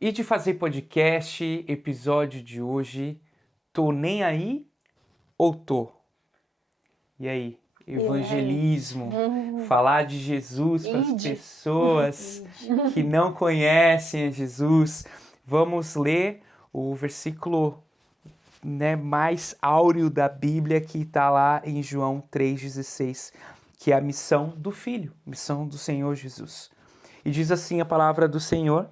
E de fazer podcast, episódio de hoje, tô nem aí ou tô? E aí? E aí? Evangelismo, falar de Jesus para as Ide. pessoas Ide. que não conhecem a Jesus. Vamos ler o versículo, mais áureo da Bíblia que está lá em João 3,16, que é a missão do Filho, missão do Senhor Jesus. E diz assim a palavra do Senhor: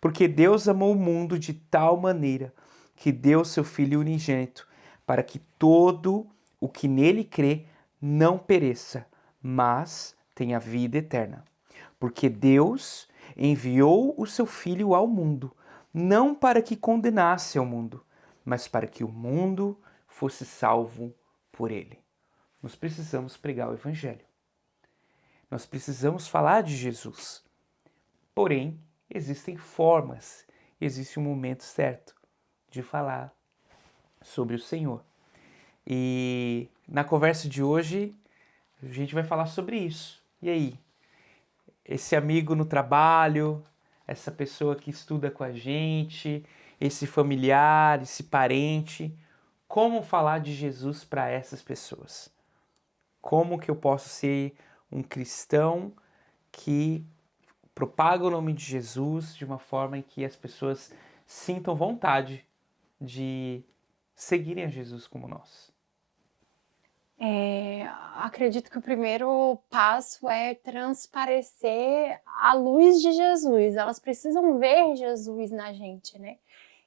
porque Deus amou o mundo de tal maneira que deu seu Filho unigênito, para que todo o que nele crê não pereça, mas tenha vida eterna. Porque Deus enviou o seu Filho ao mundo, não para que condenasse ao mundo, mas para que o mundo fosse salvo por ele. Nós precisamos pregar o Evangelho. Nós precisamos falar de Jesus. Porém, existem formas, existe um momento certo de falar sobre o Senhor. E na conversa de hoje, a gente vai falar sobre isso. E aí? Esse amigo no trabalho, essa pessoa que estuda com a gente, esse familiar, esse parente, como falar de Jesus para essas pessoas? Como que eu posso ser um cristão que propaga o nome de Jesus de uma forma em que as pessoas sintam vontade de seguirem a Jesus como nós? Acredito que o primeiro passo é transparecer a luz de Jesus. Elas precisam ver Jesus na gente, né?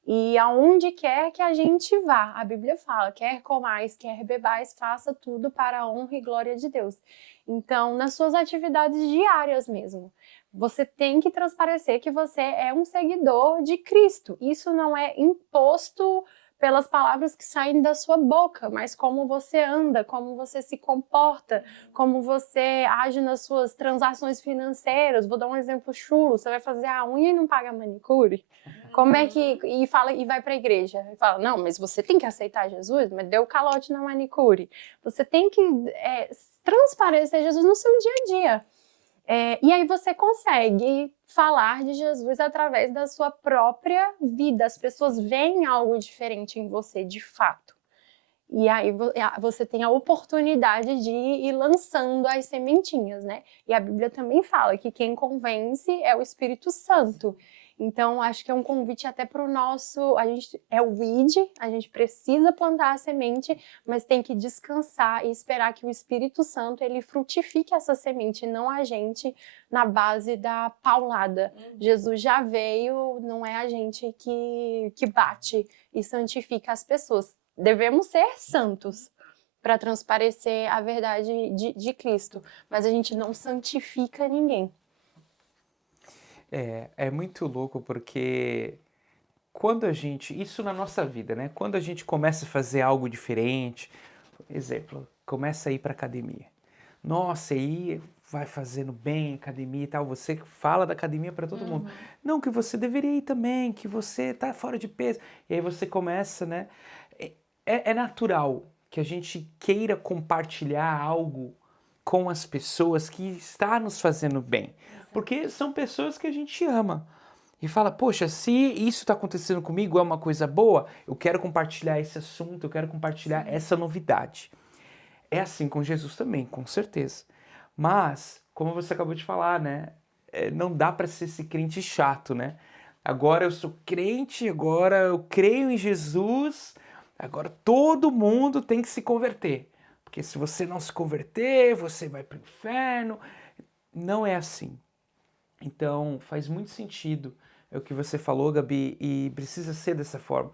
E aonde quer que a gente vá, a Bíblia fala, quer comais, quer bebais, faça tudo para a honra e glória de Deus. Então, nas suas atividades diárias mesmo, você tem que transparecer que você é um seguidor de Cristo. Isso não é imposto pelas palavras que saem da sua boca, mas como você anda, como você se comporta, como você age nas suas transações financeiras. Vou dar um exemplo chulo: você vai fazer a unha e não paga manicure? Como é que... E fala, e vai para a igreja e fala: não, mas você tem que aceitar Jesus, mas deu calote na manicure. Você tem que transparecer Jesus no seu dia a dia. E aí você consegue falar de Jesus através da sua própria vida. As pessoas veem algo diferente em você, de fato. E aí você tem a oportunidade de ir lançando as sementinhas, né? E a Bíblia também fala que quem convence é o Espírito Santo. Então, acho que é um convite até para o nosso... é o weed, a gente precisa plantar a semente, mas tem que descansar e esperar que o Espírito Santo ele frutifique essa semente, não a gente, na base da paulada. Jesus já veio, não é a gente que bate e santifica as pessoas. Devemos ser santos para transparecer a verdade de Cristo, mas a gente não santifica ninguém. É muito louco porque quando a gente, isso na nossa vida, né? Quando a gente começa a fazer algo diferente, exemplo, começa a ir para academia. Nossa, aí vai fazendo bem academia e tal, você fala da academia para todo mundo. Não, que você deveria ir também, que você tá fora de peso. E aí você começa, né? É natural que a gente queira compartilhar algo com as pessoas que está nos fazendo bem. Porque são pessoas que a gente ama. E fala, poxa, se isso está acontecendo comigo, é uma coisa boa, eu quero compartilhar esse assunto, eu quero compartilhar essa novidade. É assim com Jesus também, com certeza. Mas, como você acabou de falar, né? Não dá para ser esse crente chato, né? Agora eu sou crente, agora eu creio em Jesus, agora todo mundo tem que se converter. Porque se você não se converter, você vai para o inferno. Não é assim. Então, faz muito sentido o que você falou, Gabi, e precisa ser dessa forma.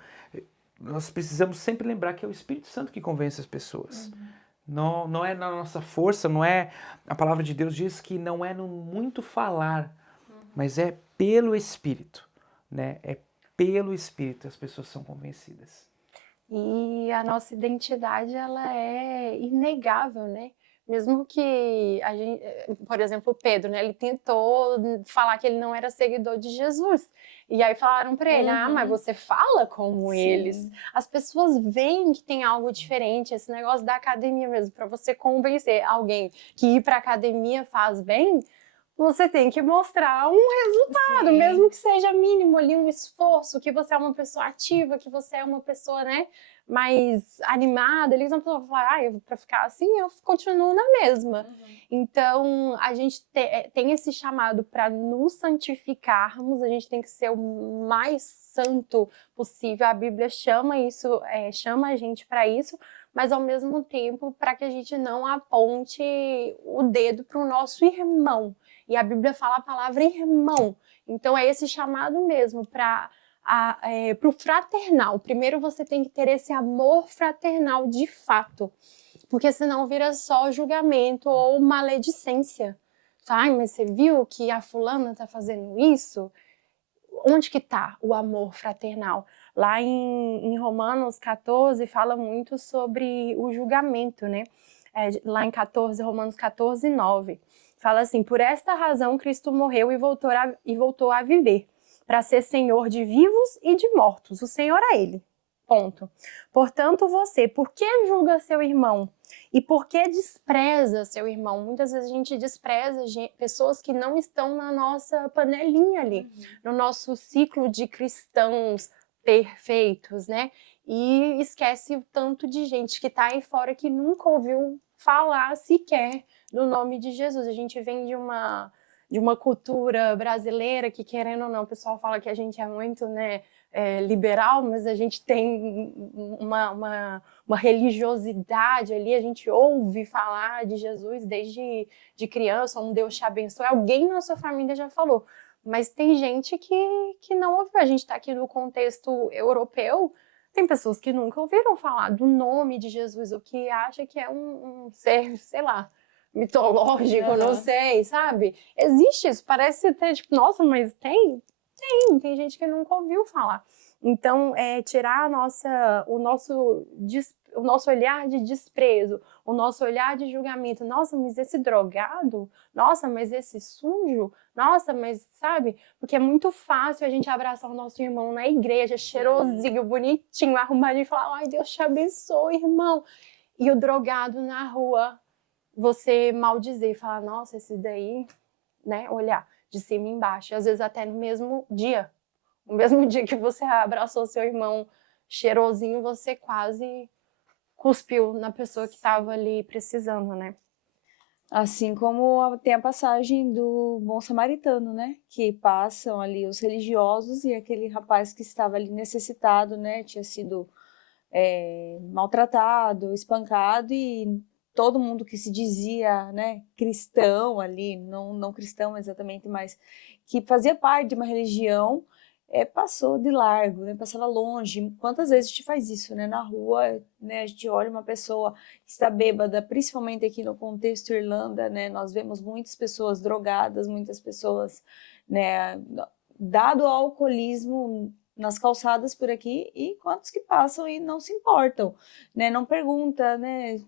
Nós precisamos sempre lembrar que é o Espírito Santo que convence as pessoas. Não, não é na nossa força, não é... A palavra de Deus diz que não é no muito falar, mas é pelo Espírito, né? É pelo Espírito as pessoas são convencidas. E a nossa identidade, ela é inegável, né? Mesmo que a gente, por exemplo, Pedro, né? Ele tentou falar que ele não era seguidor de Jesus. E aí falaram para ele: ah, mas você fala como eles. As pessoas veem que tem algo diferente. Esse negócio da academia mesmo, para você convencer alguém que ir para academia faz bem, você tem que mostrar um resultado, Sim. mesmo que seja mínimo ali, um esforço, que você é uma pessoa ativa, que você é uma pessoa, né, mais animada. Eles não vão falar, pra ficar assim, eu continuo na mesma. Então, a gente tem esse chamado para nos santificarmos, a gente tem que ser o mais santo possível. A Bíblia chama isso, chama a gente para isso, mas ao mesmo tempo para que a gente não aponte o dedo para o nosso irmão. E a Bíblia fala a palavra irmão. Então é esse chamado mesmo para o fraternal. Primeiro você tem que ter esse amor fraternal de fato, porque senão vira só julgamento ou maledicência. Ai, mas você viu que a fulana está fazendo isso? Onde que está o amor fraternal? Lá em Romanos 14 fala muito sobre o julgamento, né? Lá em Romanos 14, 9. Fala assim, por esta razão Cristo morreu e voltou a viver, para ser Senhor de vivos e de mortos. O Senhor é Ele. Ponto. Portanto, você, por que julga seu irmão? E por que despreza seu irmão? Muitas vezes a gente despreza pessoas que não estão na nossa panelinha ali, no nosso ciclo de cristãos perfeitos, né? E esquece o tanto de gente que está aí fora que nunca ouviu falar sequer do nome de Jesus. A gente vem de uma cultura brasileira que, querendo ou não, o pessoal fala que a gente é muito, né, liberal, mas a gente tem uma religiosidade ali, a gente ouve falar de Jesus desde de criança, um Deus te abençoe, alguém na sua família já falou, mas tem gente que não ouviu. A gente está aqui no contexto europeu, tem pessoas que nunca ouviram falar do nome de Jesus, o que acha que é um ser, sei lá, mitológico, não sei, sabe? Existe isso, parece até tipo, nossa, mas tem gente que nunca ouviu falar. Então, tirar o nosso olhar de desprezo, o nosso olhar de julgamento. Nossa, mas esse drogado? Nossa, mas esse sujo? Nossa, mas sabe? Porque é muito fácil a gente abraçar o nosso irmão na igreja, cheirosinho, bonitinho, arrumadinho, e falar, ai, Deus te abençoe, irmão. E o drogado na rua, você maldizer, falar, nossa, esse daí, né, olhar de cima e embaixo, às vezes até no mesmo dia. No mesmo dia que você abraçou seu irmão cheirosinho, você quase cuspiu na pessoa que estava ali precisando, né? Assim como tem a passagem do bom samaritano, né? Que passam ali os religiosos e aquele rapaz que estava ali necessitado, né? Tinha sido maltratado, espancado, e todo mundo que se dizia, né, cristão ali, não cristão exatamente, mas que fazia parte de uma religião, passou de largo, né, passava longe. Quantas vezes a gente faz isso, né, na rua, né, a gente olha uma pessoa que está bêbada, principalmente aqui no contexto Irlanda, né, nós vemos muitas pessoas drogadas, muitas pessoas, né, dado ao alcoolismo nas calçadas por aqui, e quantos que passam e não se importam, né, não pergunta, né,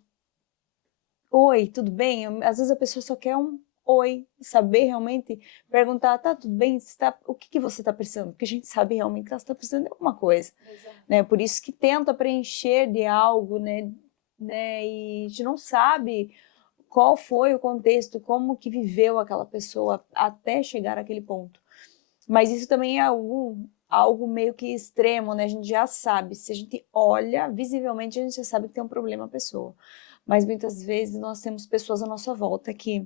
oi, tudo bem? Às vezes a pessoa só quer um oi, saber realmente, perguntar, tá tudo bem? O que você está precisando? Porque a gente sabe realmente que ela está precisando de alguma coisa, né? Por isso que tenta preencher de algo, né? E a gente não sabe qual foi o contexto, como que viveu aquela pessoa até chegar àquele ponto. Mas isso também é algo meio que extremo, né? A gente já sabe, se a gente olha visivelmente, a gente já sabe que tem um problema a pessoa. Mas muitas vezes nós temos pessoas à nossa volta que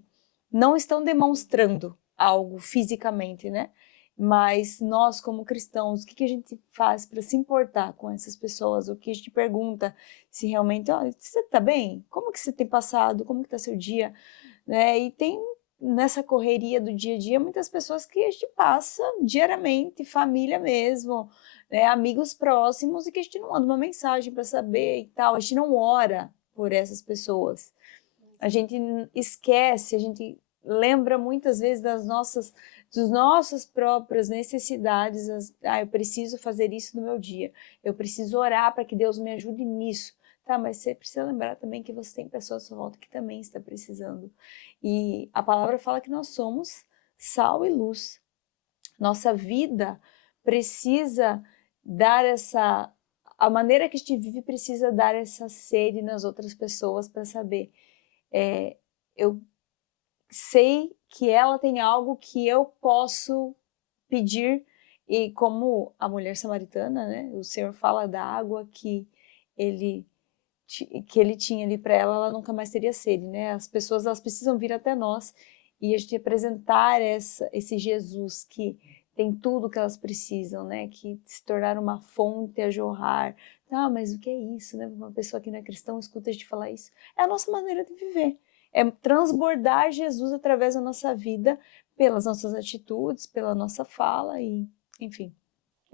não estão demonstrando algo fisicamente, né? Mas nós, como cristãos, o que a gente faz para se importar com essas pessoas? O que a gente pergunta se realmente, você está bem? Como que você tem passado? Como que está seu dia? Né? E tem nessa correria do dia a dia muitas pessoas que a gente passa diariamente, família mesmo, né? Amigos próximos, e que a gente não manda uma mensagem para saber e tal, a gente não ora por essas pessoas. A gente esquece, a gente lembra muitas vezes das nossas próprias necessidades. Eu preciso fazer isso no meu dia, eu preciso orar para que Deus me ajude nisso. Tá, mas você precisa lembrar também que você tem pessoas à sua volta que também está precisando. E a palavra fala que nós somos sal e luz. Nossa vida precisa dar a maneira que a gente vive precisa dar essa sede nas outras pessoas para saber, eu sei que ela tem algo que eu posso pedir, e como a mulher samaritana, né, o Senhor fala da água que ele tinha ali para ela, ela nunca mais teria sede, né? As pessoas, elas precisam vir até nós e a gente apresentar esse Jesus que tem tudo que elas precisam, né? Que se tornar uma fonte a jorrar. Ah, mas o que é isso, né? Uma pessoa que não é cristã escuta a gente falar isso. É a nossa maneira de viver. É transbordar Jesus através da nossa vida, pelas nossas atitudes, pela nossa fala e, enfim.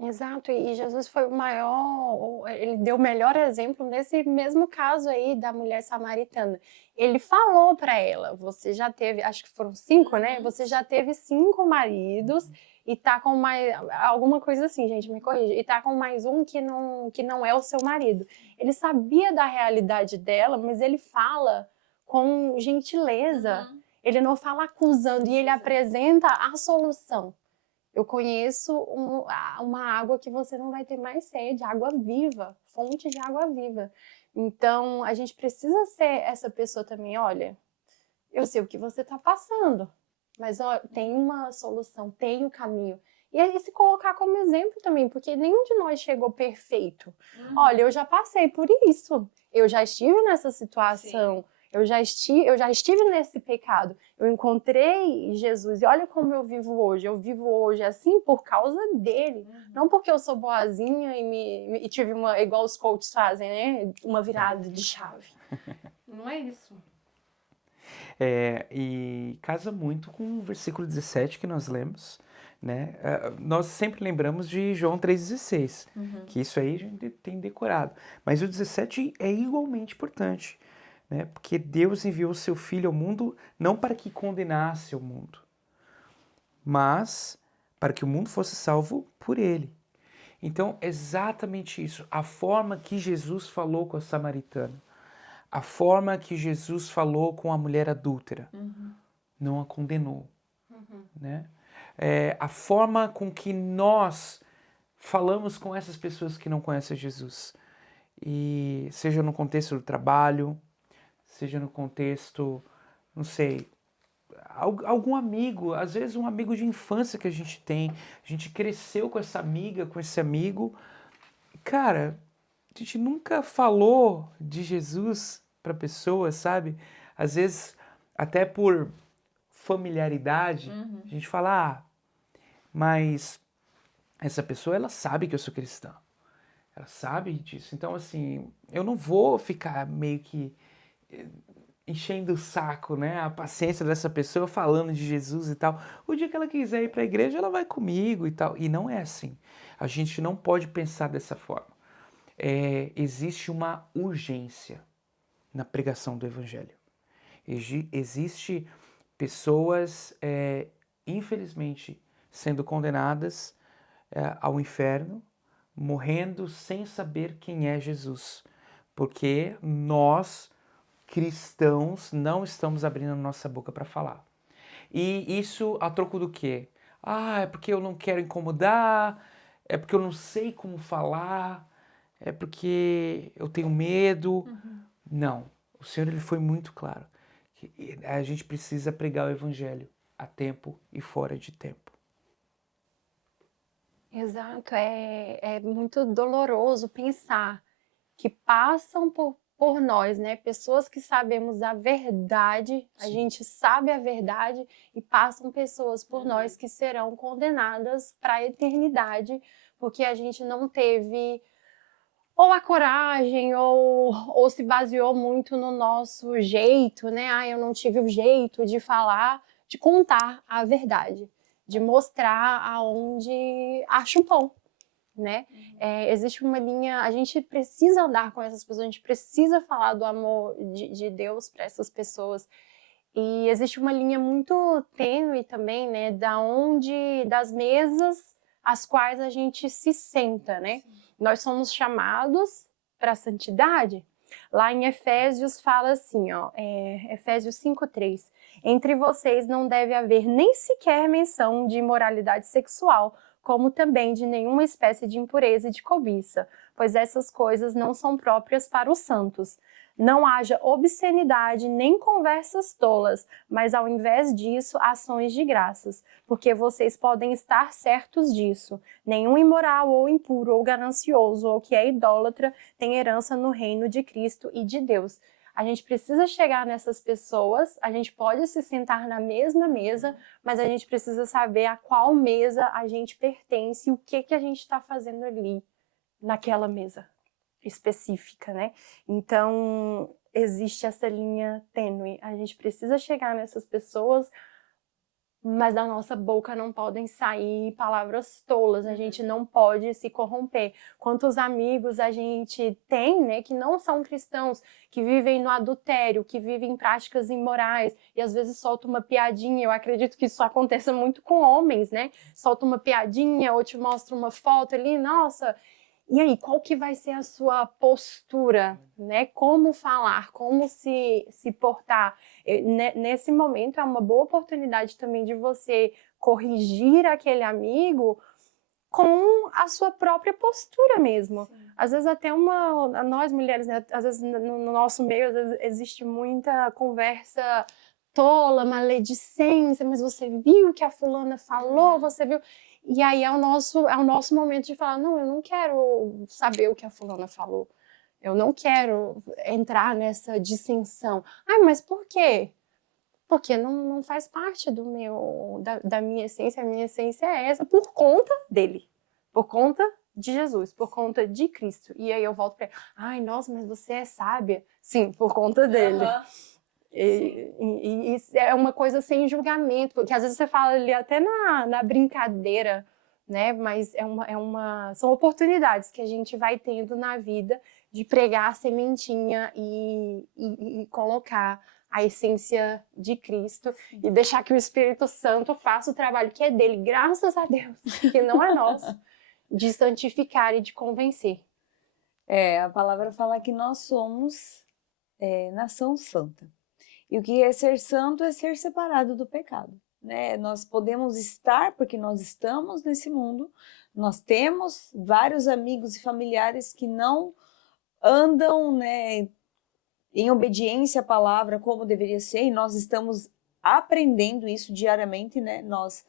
Exato, e Jesus foi o maior, ele deu o melhor exemplo nesse mesmo caso aí da mulher samaritana. Ele falou para ela, você já teve, acho que foram 5, né? Você já teve 5 maridos e tá com mais, alguma coisa assim, gente, me corrija, e tá com mais um que não é o seu marido. Ele sabia da realidade dela, mas ele fala com gentileza, ele não fala acusando, e ele apresenta a solução. Eu conheço uma água que você não vai ter mais sede, água viva, fonte de água viva. Então, a gente precisa ser essa pessoa também, olha, eu sei o que você está passando, mas ó, tem uma solução, tem um caminho. E aí se colocar como exemplo também, porque nenhum de nós chegou perfeito. Olha, eu já passei por isso, eu já estive nessa situação. Sim. Eu já estive nesse pecado. Eu encontrei Jesus e olha como eu vivo hoje. Eu vivo hoje assim por causa dele. Não porque eu sou boazinha e tive uma, igual os coaches fazem, né? Uma virada de chave. Não é isso. E casa muito com o versículo 17 que nós lemos, né? Nós sempre lembramos de João 3,16, que isso aí a gente tem decorado. Mas o 17 é igualmente importante. Né? Porque Deus enviou o seu Filho ao mundo não para que condenasse o mundo, mas para que o mundo fosse salvo por ele. Então, exatamente isso. A forma que Jesus falou com a samaritana, a forma que Jesus falou com a mulher adúltera, não a condenou. Né? A forma com que nós falamos com essas pessoas que não conhecem Jesus, e seja no contexto do trabalho, seja no contexto, não sei, algum amigo, às vezes um amigo de infância que a gente tem, a gente cresceu com essa amiga, com esse amigo, cara, a gente nunca falou de Jesus para pessoa, sabe? Às vezes, até por familiaridade, a gente fala, mas essa pessoa, ela sabe que eu sou cristão, ela sabe disso, então assim, eu não vou ficar meio que enchendo o saco, né? A paciência dessa pessoa falando de Jesus e tal. O dia que ela quiser ir para a igreja, ela vai comigo e tal. E não é assim. A gente não pode pensar dessa forma. Existe uma urgência na pregação do evangelho. Existe pessoas, infelizmente, sendo condenadas ao inferno, morrendo sem saber quem é Jesus. Porque nós, cristãos, não estamos abrindo nossa boca para falar. E isso a troco do quê? É porque eu não quero incomodar, é porque eu não sei como falar, é porque eu tenho medo. Não, o Senhor ele foi muito claro. A gente precisa pregar o evangelho a tempo e fora de tempo. Exato, é muito doloroso pensar que passam por nós, né? Pessoas que sabemos a verdade, a gente sabe a verdade e passam pessoas por nós que serão condenadas para a eternidade, porque a gente não teve ou a coragem ou se baseou muito no nosso jeito, né? Eu não tive o jeito de falar, de contar a verdade, de mostrar aonde acha o pão. Né? Existe uma linha, a gente precisa andar com essas pessoas, a gente precisa falar do amor de Deus para essas pessoas, e existe uma linha muito tênue também, né, das mesas às quais a gente se senta, né? Nós somos chamados para a santidade. Lá em Efésios fala assim, Efésios 5:3, entre vocês não deve haver nem sequer menção de imoralidade sexual, como também de nenhuma espécie de impureza e de cobiça, pois essas coisas não são próprias para os santos. Não haja obscenidade nem conversas tolas, mas ao invés disso, ações de graças, porque vocês podem estar certos disso. Nenhum imoral ou impuro ou ganancioso ou que é idólatra tem herança no reino de Cristo e de Deus. A gente precisa chegar nessas pessoas, a gente pode se sentar na mesma mesa, mas a gente precisa saber a qual mesa a gente pertence e o que a gente está fazendo ali, naquela mesa específica, né? Então, existe essa linha tênue. A gente precisa chegar nessas pessoas, mas da nossa boca não podem sair palavras tolas, a gente não pode se corromper. Quantos amigos a gente tem, né, que não são cristãos, que vivem no adultério, que vivem em práticas imorais, e às vezes solta uma piadinha, eu acredito que isso aconteça muito com homens, né? Solta uma piadinha ou te mostra uma foto ali, nossa... E aí, qual que vai ser a sua postura, né? Como falar, como se portar? Nesse momento é uma boa oportunidade também de você corrigir aquele amigo com a sua própria postura mesmo. Sim. Às vezes até nós mulheres, né? Às vezes no nosso meio às vezes existe muita conversa tola, maledicência, mas você viu o que a fulana falou, você viu... E aí é o nosso momento de falar, não, eu não quero saber o que a fulana falou. Eu não quero entrar nessa dissensão. Ah, mas por quê? Porque não faz parte da minha essência. A minha essência é essa por conta dele. Por conta de Jesus, por conta de Cristo. E aí eu volto para ele. Ai, nossa, mas você é sábia. Sim, por conta dele. E isso é uma coisa sem julgamento, porque às vezes você fala ali até na brincadeira, né? Mas são oportunidades que a gente vai tendo na vida de pregar a sementinha e colocar a essência de Cristo e deixar que o Espírito Santo faça o trabalho que é dele, graças a Deus, que não é nosso, de santificar e de convencer. A palavra fala que nós somos nação santa. E o que é ser santo é ser separado do pecado, né? Nós podemos estar, porque nós estamos nesse mundo, nós temos vários amigos e familiares que não andam, né, em obediência à palavra como deveria ser, e nós estamos aprendendo isso diariamente, né? Nós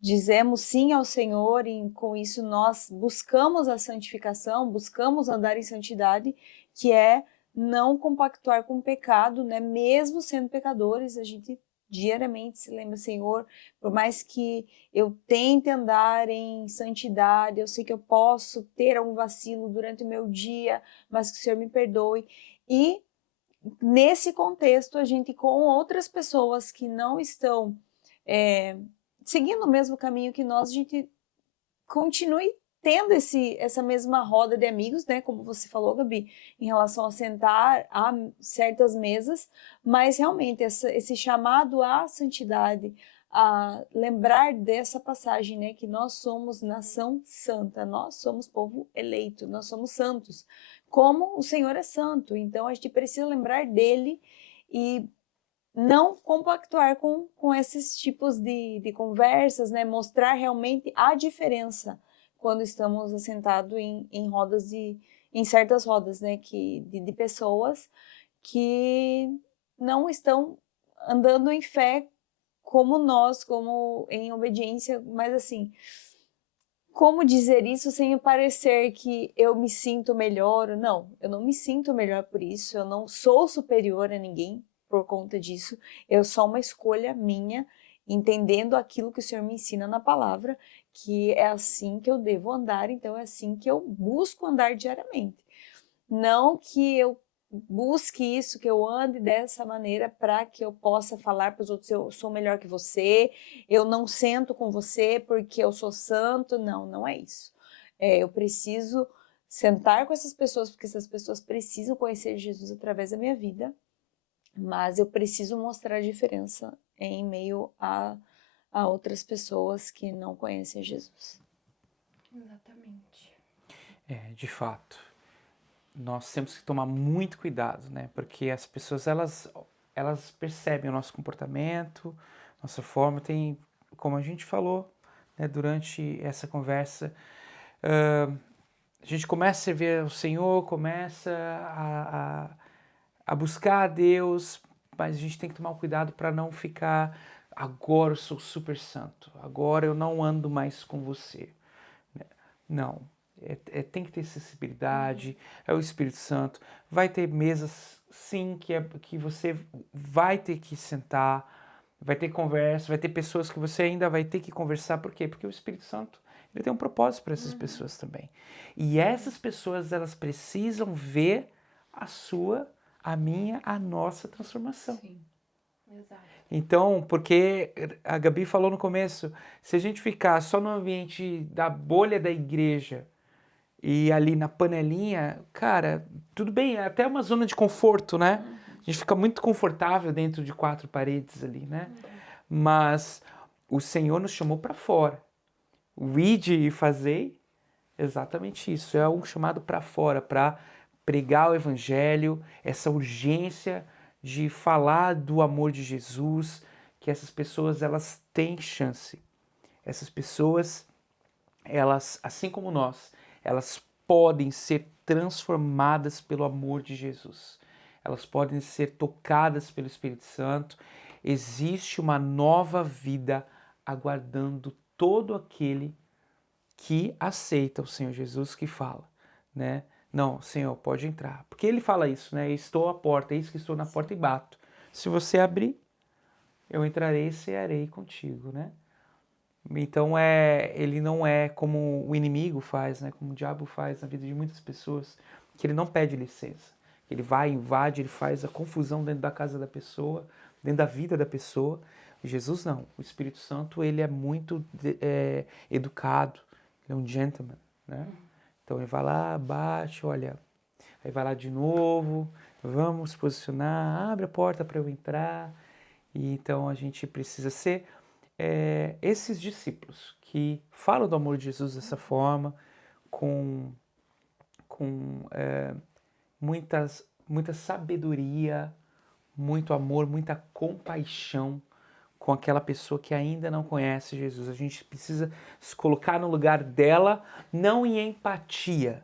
dizemos sim ao Senhor e com isso nós buscamos a santificação, buscamos andar em santidade, que é não compactuar com o pecado, né? Mesmo sendo pecadores, a gente diariamente se lembra, Senhor, por mais que eu tente andar em santidade, eu sei que eu posso ter algum vacilo durante o meu dia, mas que o Senhor me perdoe. E nesse contexto, a gente com outras pessoas que não estão seguindo o mesmo caminho que nós, a gente continue tendo essa mesma roda de amigos, né, como você falou, Gabi, em relação a sentar a certas mesas, mas realmente esse chamado à santidade, a lembrar dessa passagem, né, que nós somos nação santa, nós somos povo eleito, nós somos santos, como o Senhor é santo, então a gente precisa lembrar dele e não compactuar com esses tipos de conversas, né, mostrar realmente a diferença quando estamos assentados em rodas em certas rodas, né, de pessoas que não estão andando em fé como nós, como em obediência, mas assim, como dizer isso sem parecer que eu me sinto melhor? Não, eu não me sinto melhor por isso, eu não sou superior a ninguém por conta disso, eu sou uma escolha minha, entendendo aquilo que o Senhor me ensina na palavra, que é assim que eu devo andar, então é assim que eu busco andar diariamente. Não que eu busque isso, que eu ande dessa maneira para que eu possa falar para os outros, eu sou melhor que você, eu não sento com você porque eu sou santo, não é isso. Eu preciso sentar com essas pessoas, porque essas pessoas precisam conhecer Jesus através da minha vida, mas eu preciso mostrar a diferença em meio a outras pessoas que não conhecem Jesus. Exatamente. De fato. Nós temos que tomar muito cuidado, né? Porque as pessoas, elas percebem o nosso comportamento, nossa forma. Tem, como a gente falou, né, durante essa conversa, a gente começa a servir o Senhor, começa a buscar a Deus, mas a gente tem que tomar cuidado para não ficar, agora eu sou super santo, agora eu não ando mais com você. Não, tem que ter sensibilidade, é o Espírito Santo. Vai ter mesas, sim, que você vai ter que sentar, vai ter conversa, vai ter pessoas que você ainda vai ter que conversar. Por quê? Porque o Espírito Santo, ele tem um propósito para essas pessoas também. E essas pessoas, elas precisam ver a sua, a minha, a nossa transformação. Sim. Exato. Então, porque a Gabi falou no começo, se a gente ficar só no ambiente da bolha da igreja e ali na panelinha, cara, tudo bem, é até uma zona de conforto, né? A gente fica muito confortável dentro de 4 paredes ali, né? Mas o Senhor nos chamou para fora. O ide e fazei, exatamente isso. É um chamado para fora, para pregar o evangelho, essa urgência de falar do amor de Jesus, que essas pessoas, elas têm chance. Essas pessoas, elas, assim como nós, elas podem ser transformadas pelo amor de Jesus. Elas podem ser tocadas pelo Espírito Santo. Existe uma nova vida aguardando todo aquele que aceita o Senhor Jesus, que fala, né? Não, Senhor, pode entrar. Porque ele fala isso, né? Estou à porta, eis que estou na porta e bato. Se você abrir, eu entrarei e cearei contigo, né? Então ele não é como o inimigo faz, né? Como o diabo faz na vida de muitas pessoas, que ele não pede licença. Ele vai, invade, ele faz a confusão dentro da casa da pessoa, dentro da vida da pessoa. Jesus não. O Espírito Santo, ele é muito educado, ele é um gentleman, né? Então ele vai lá, bate, olha, aí vai lá de novo, vamos posicionar, abre a porta para eu entrar. E então a gente precisa ser esses discípulos que falam do amor de Jesus dessa forma, com muita sabedoria, muito amor, muita compaixão com aquela pessoa que ainda não conhece Jesus. A gente precisa se colocar no lugar dela, não em empatia.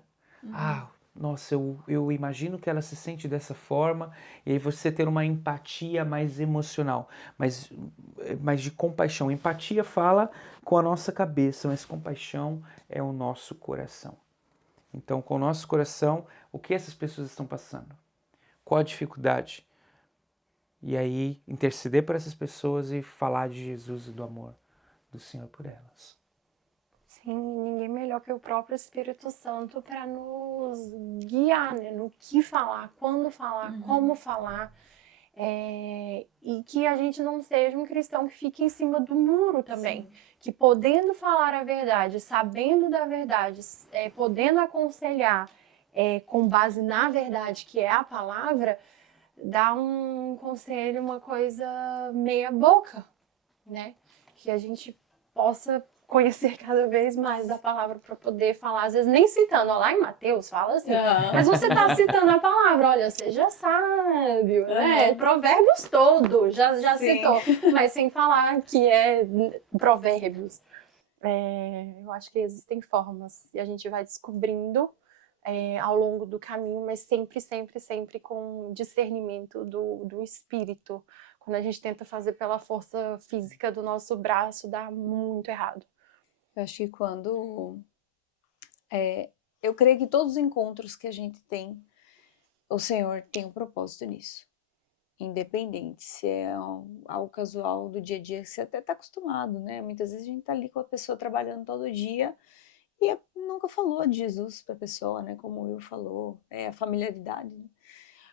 Nossa, eu imagino que ela se sente dessa forma, e aí você ter uma empatia mais emocional, mais de compaixão. Empatia fala com a nossa cabeça, mas compaixão é o nosso coração. Então, com o nosso coração, o que essas pessoas estão passando? Qual a dificuldade? E aí, interceder por essas pessoas e falar de Jesus e do amor do Senhor por elas. Sim, ninguém melhor que o próprio Espírito Santo para nos guiar, né? No que falar, quando falar, como falar. E que a gente não seja um cristão que fique em cima do muro também. Sim. Que podendo falar a verdade, sabendo da verdade, podendo aconselhar com base na verdade, que é a palavra, dá um conselho, uma coisa meia boca, né? Que a gente possa conhecer cada vez mais da palavra para poder falar, às vezes nem citando, ó, lá em Mateus fala assim, mas você está citando a palavra, olha, você já sabe, né? Provérbios todo, já citou, mas sem falar que é provérbios. Eu acho que existem formas e a gente vai descobrindo ao longo do caminho, mas sempre com discernimento do espírito. Quando a gente tenta fazer pela força física do nosso braço, dá muito errado. Eu acho que quando... eu creio que todos os encontros que a gente tem, o Senhor tem um propósito nisso. Independente se é algo casual do dia a dia, que você até está acostumado, né? Muitas vezes a gente está ali com a pessoa trabalhando todo dia e nunca falou de Jesus para a pessoa, né? Como o Will falou, a familiaridade, né?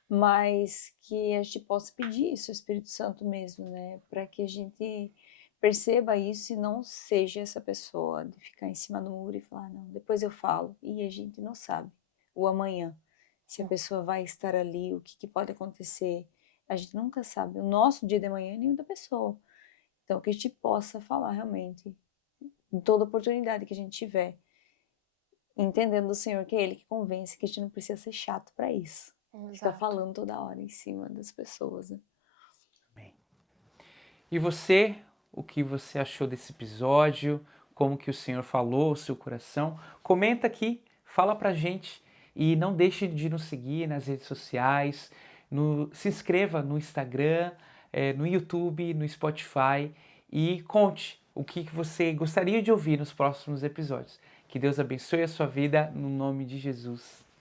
Mas que a gente possa pedir isso ao Espírito Santo mesmo, né? Para que a gente perceba isso e não seja essa pessoa de ficar em cima do muro e falar, não, depois eu falo. E a gente não sabe o amanhã, se a pessoa vai estar ali, o que pode acontecer. A gente nunca sabe o nosso dia de manhã nem o da pessoa. Então, que a gente possa falar realmente em toda oportunidade que a gente tiver, entendendo o Senhor que é Ele que convence, que a gente não precisa ser chato para isso. Ficar falando toda hora em cima das pessoas. Né? Amém. E você, o que você achou desse episódio? Como que o Senhor falou ao seu coração? Comenta aqui, fala pra gente. E não deixe de nos seguir nas redes sociais, se inscreva no Instagram, no YouTube, no Spotify e conte o que você gostaria de ouvir nos próximos episódios. Que Deus abençoe a sua vida, no nome de Jesus.